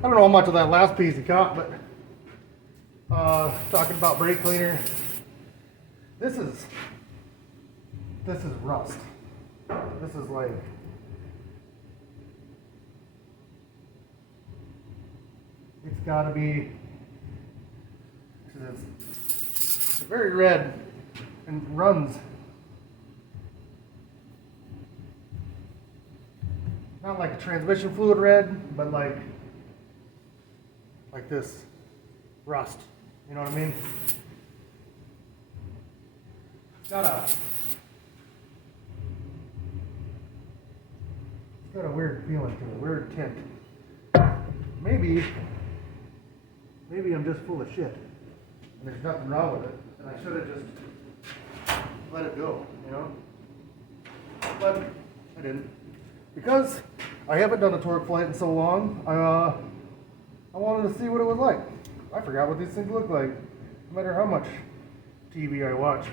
I don't know how much of that last piece he caught, but talking about brake cleaner, this is rust. This is like, it's got to be, it's very red and runs. Not like a transmission fluid red, but like this rust. You know what I mean? It's got a weird feeling to it, weird tint. Maybe I'm just full of shit. And there's nothing wrong with it. And I should have just let it go, you know? But I didn't. Because I haven't done a torque flight in so long, I wanted to see what it was like. I forgot what these things look like, no matter how much TV I watch.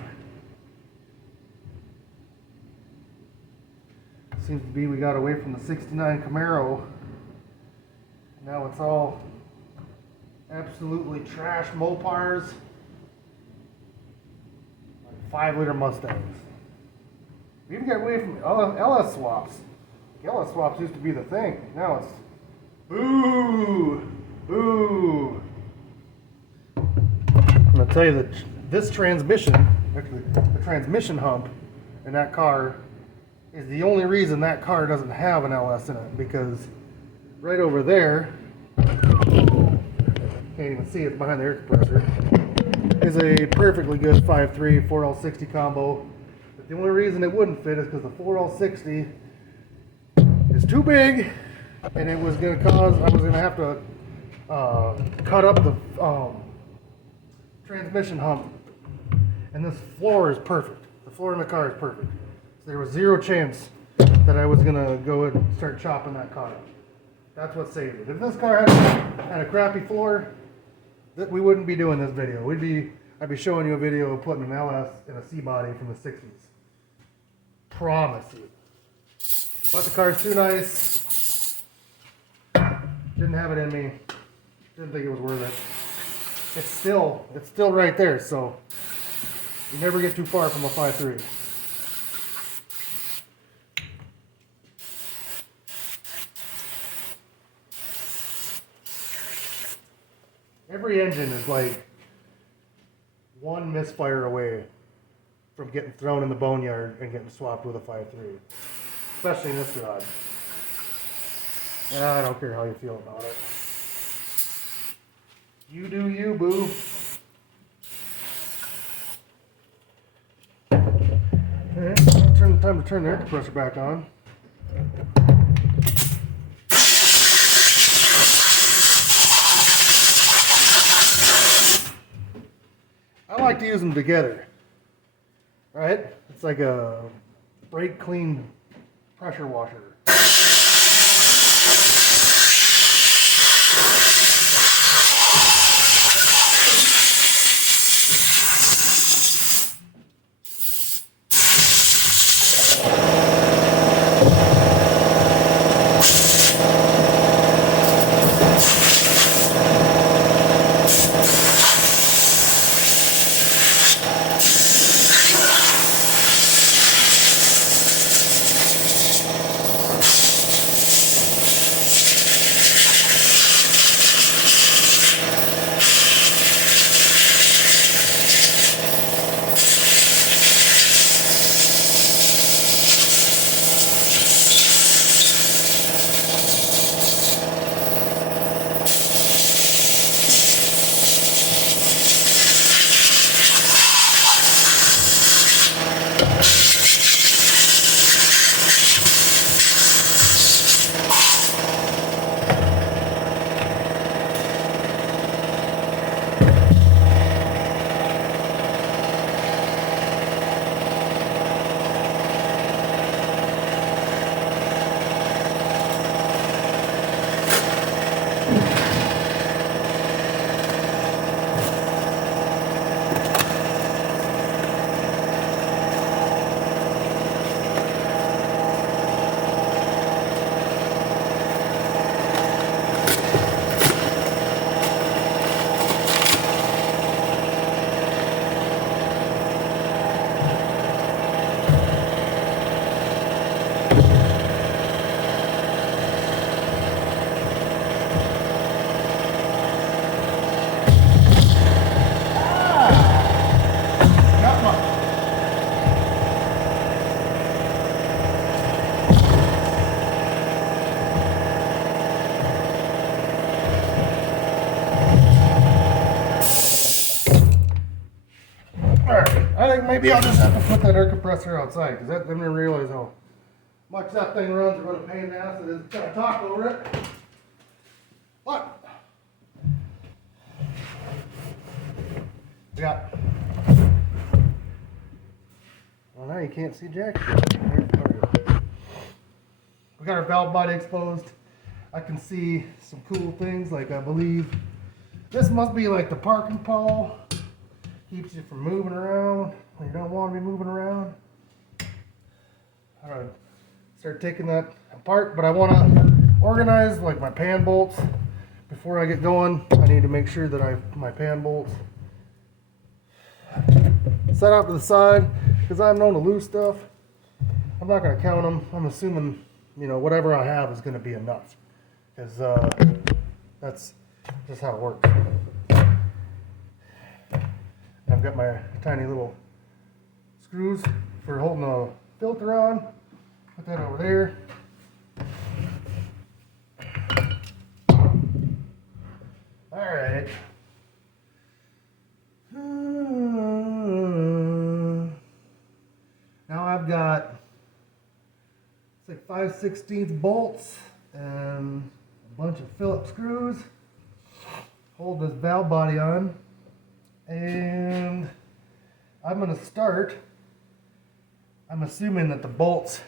Seems to be we got away from the 69 Camaro. Now it's all absolutely trash Mopars, like 5-liter Mustangs. We even got away from LS swaps. LS swaps used to be the thing. Now it's boo, boo. I'm gonna tell you that this transmission, actually the transmission hump in that car, is the only reason that car doesn't have an LS in it, because right over there, can't even see it behind the air compressor, is a perfectly good 5.3 4L60 combo. But the only reason it wouldn't fit is because the 4L60 is too big, and it was going to cause, I was going to have to cut up the transmission hump. And this floor is perfect. The floor in the car is perfect. So there was zero chance that I was going to go and start chopping that car up. That's what saved it. If this car had a crappy floor, that we wouldn't be doing this video. I'd be showing you a video of putting an LS in a C-body from the 60s. Promise you. But the car's too nice. Didn't have it in me. Didn't think it was worth it. It's still right there, so you never get too far from a 5.3. Every engine is like one misfire away from getting thrown in the boneyard and getting swapped with a 5.3. Especially in this garage. And I don't care how you feel about it. You do you, boo. Okay, time to turn the air compressor back on. I like to use them together. Right? It's like a brake clean pressure washer. maybe I'll just have to put that air compressor outside, because that didn't realize how much that thing runs, or what a pain in the ass it is to try to talk over it. But we got, well, now you can't see jack shit. We got our valve body exposed. I can see some cool things, like I believe this must be like the parking pole. Keeps you from moving around when you don't want to be moving around. I'm gonna start taking that apart, but I want to organize like my pan bolts. Before I get going, I need to make sure that my pan bolts set out to the side, because I'm known to lose stuff. I'm not going to count them. I'm assuming, you know, whatever I have is going to be enough, because that's just how it works. I've got my tiny little screws for holding the filter on. Put that over there. All right. Now I've got, it's like 5/16 bolts and a bunch of Phillips screws. Hold this valve body on, and I'm going to start. I'm assuming that the bolts,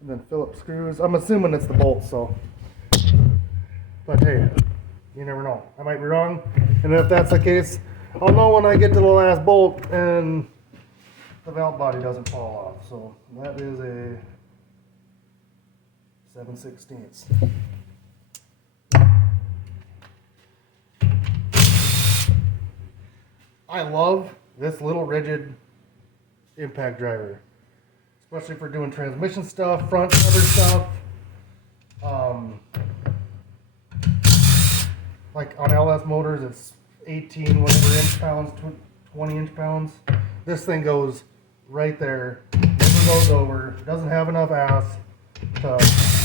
and then Phillips screws. I'm assuming it's the bolts, so. But hey, you never know. I might be wrong. And if that's the case, I'll know when I get to the last bolt and the valve body doesn't fall off. So that is a 7/16. I love this little rigid impact driver, especially for doing transmission stuff, front cover stuff. Like on LS motors, it's 18 whatever inch pounds, 20 inch pounds. This thing goes right there, never goes over, doesn't have enough ass to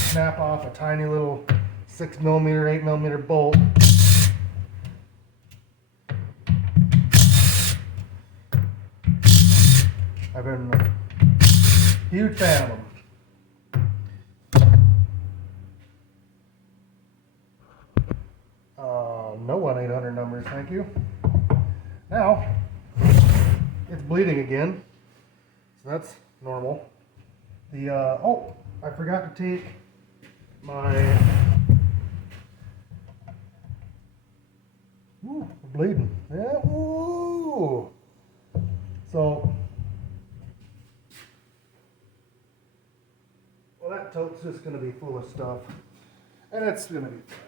snap off a tiny little 6mm, 8mm bolt. I've been a huge fan of them. No 1-800 numbers, thank you. Now, it's bleeding again, so that's normal. Oh, I forgot to take my, ooh, bleeding, yeah, ooh. So, well, that tote's just going to be full of stuff, and it's going to be fun.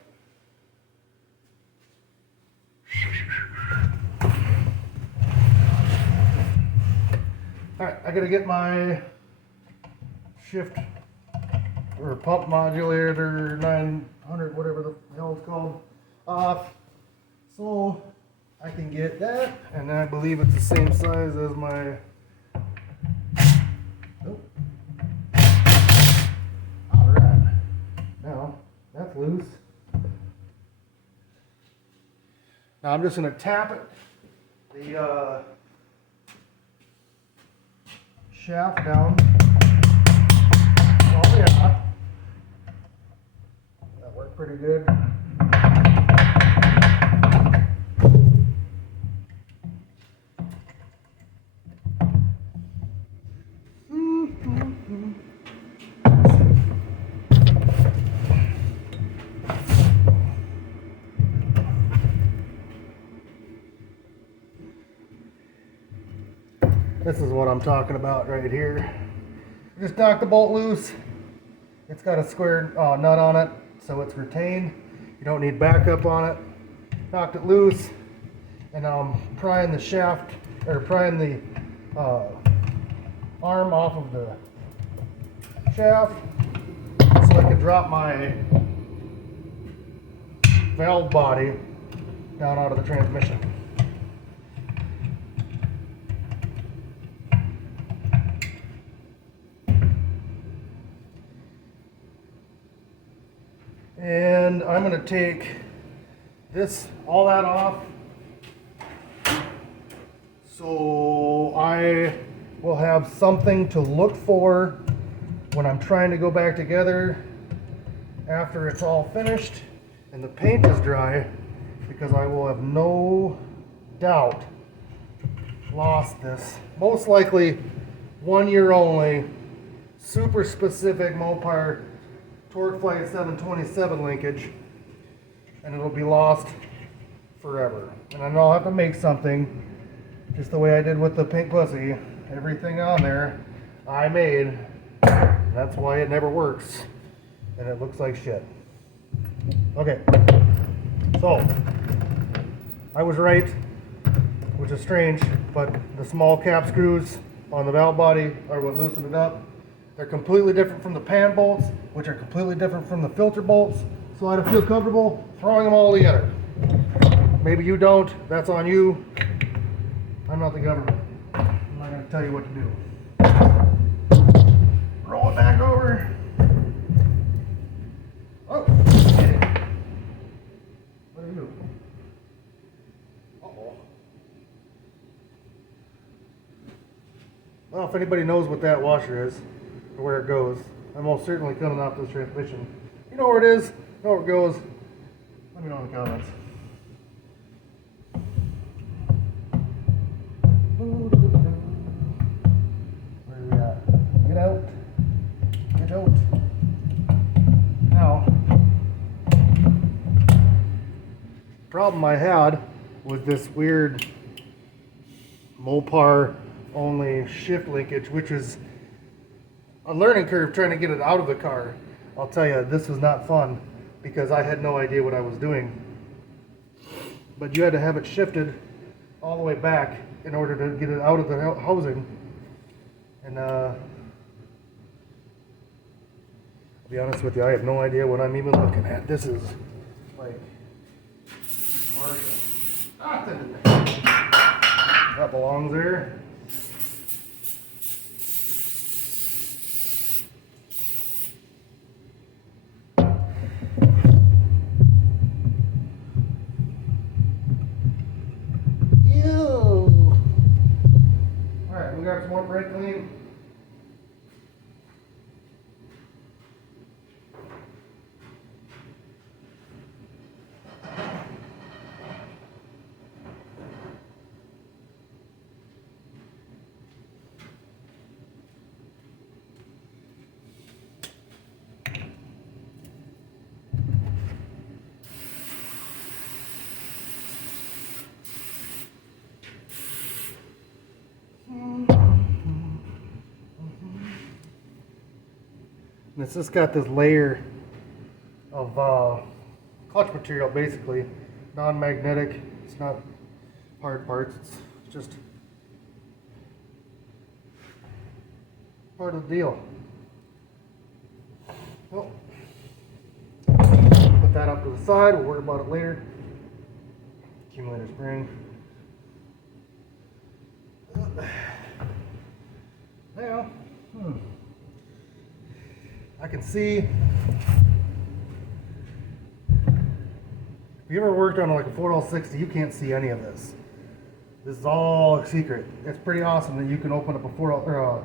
Alright, I gotta get my shift or pump modulator 900, whatever the hell it's called, off, so I can get that, and I believe it's the same size as my, oh, alright, now that's loose. Now I'm just going to tap it, the shaft down. Oh yeah, that worked pretty good. This is what I'm talking about right here. Just knock the bolt loose. It's got a square nut on it, so it's retained. You don't need backup on it. Knocked it loose, and I'm prying the shaft, or prying the arm off of the shaft so I can drop my valve body down out of the transmission. And I'm going to take all that off. So I will have something to look for when I'm trying to go back together after it's all finished and the paint is dry, because I will have no doubt lost this. Most likely 1 year only, super specific Mopar TorqueFlite 727 linkage, and it'll be lost forever. And then I'll have to make something just the way I did with the pink pussy. Everything on there I made. That's why it never works and it looks like shit. Okay, so I was right, which is strange, but the small cap screws on the valve body are what loosened it up. They're completely different from the pan bolts, which are completely different from the filter bolts. So I feel comfortable throwing them all together. Maybe you don't, that's on you. I'm not the government. I'm not going to tell you what to do. Roll it back over. Oh, what are you? Uh-oh. Well, if anybody knows what that washer is, or where it goes, I'm most certainly coming off this transmission. You know where it is, you know where it goes. Let me know in the comments. Where are we at? Get out. Get out. Now, problem I had was this weird Mopar only shift linkage, which is a learning curve trying to get it out of the car. I'll tell you, this was not fun because I had no idea what I was doing. But you had to have it shifted all the way back in order to get it out of the housing. And I'll be honest with you, I have no idea what I'm even looking at. This is like Martian. Nothing. That belongs there. Grab some more brake clean. And it's just got this layer of clutch material, basically non-magnetic. It's not hard parts, it's just part of the deal. Well, put that up to the side, we'll worry about it later. Accumulator spring. Now, I can see. If you ever worked on like a 4L60, you can't see any of this. This is all secret. It's pretty awesome that you can open up a 4L or a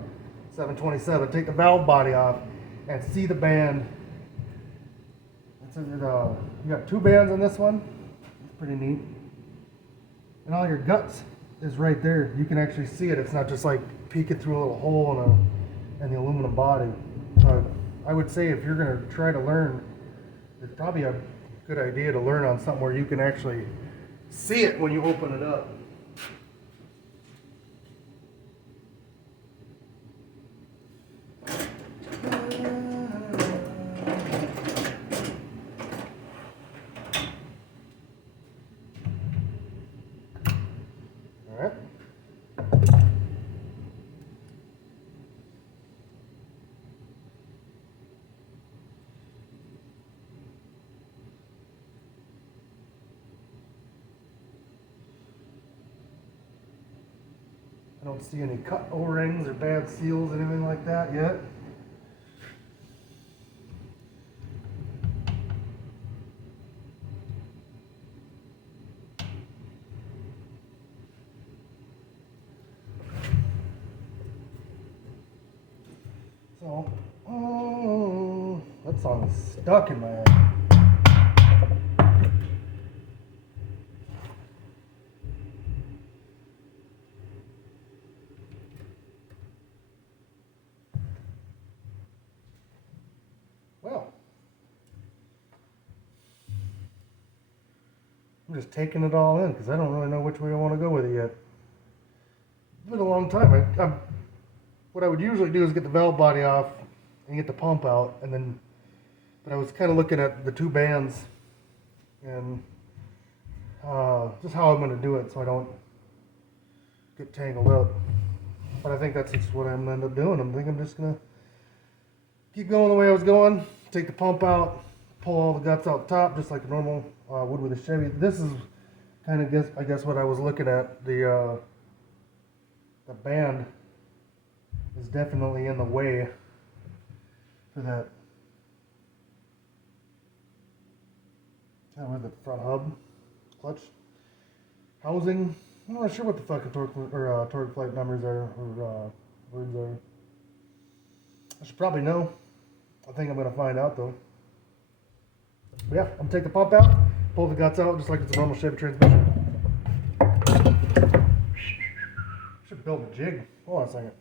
727, take the valve body off, and see the band. You got 2 bands on this one. It's pretty neat. And all your guts is right there. You can actually see it. It's not just like peeking through a little hole in the aluminum body. So I would say if you're going to try to learn, it's probably a good idea to learn on something where you can actually see it when you open it up. All right. I don't see any cut O-rings or bad seals, anything like that yet. So, that song's stuck in my head. Well, I'm just taking it all in because I don't really know which way I want to go with it yet. It's been a long time. What I would usually do is get the valve body off and get the pump out, and then. But I was kind of looking at the two bands and just how I'm going to do it so I don't get tangled up. But I think that's just what I'm going to end up doing. I think I'm just going to keep going the way I was going, take the pump out, pull all the guts out top just like a normal would with a Chevy. This is kind of, I guess what I was looking at. The band is definitely in the way for that. With the front hub, clutch, housing. I'm not sure what the fucking torque flight numbers are or words are. I should probably know. I think I'm gonna find out though. But yeah, I'm gonna take the pump out, pull the guts out just like it's a normal Chevy transmission. Should build a jig. Hold on a second.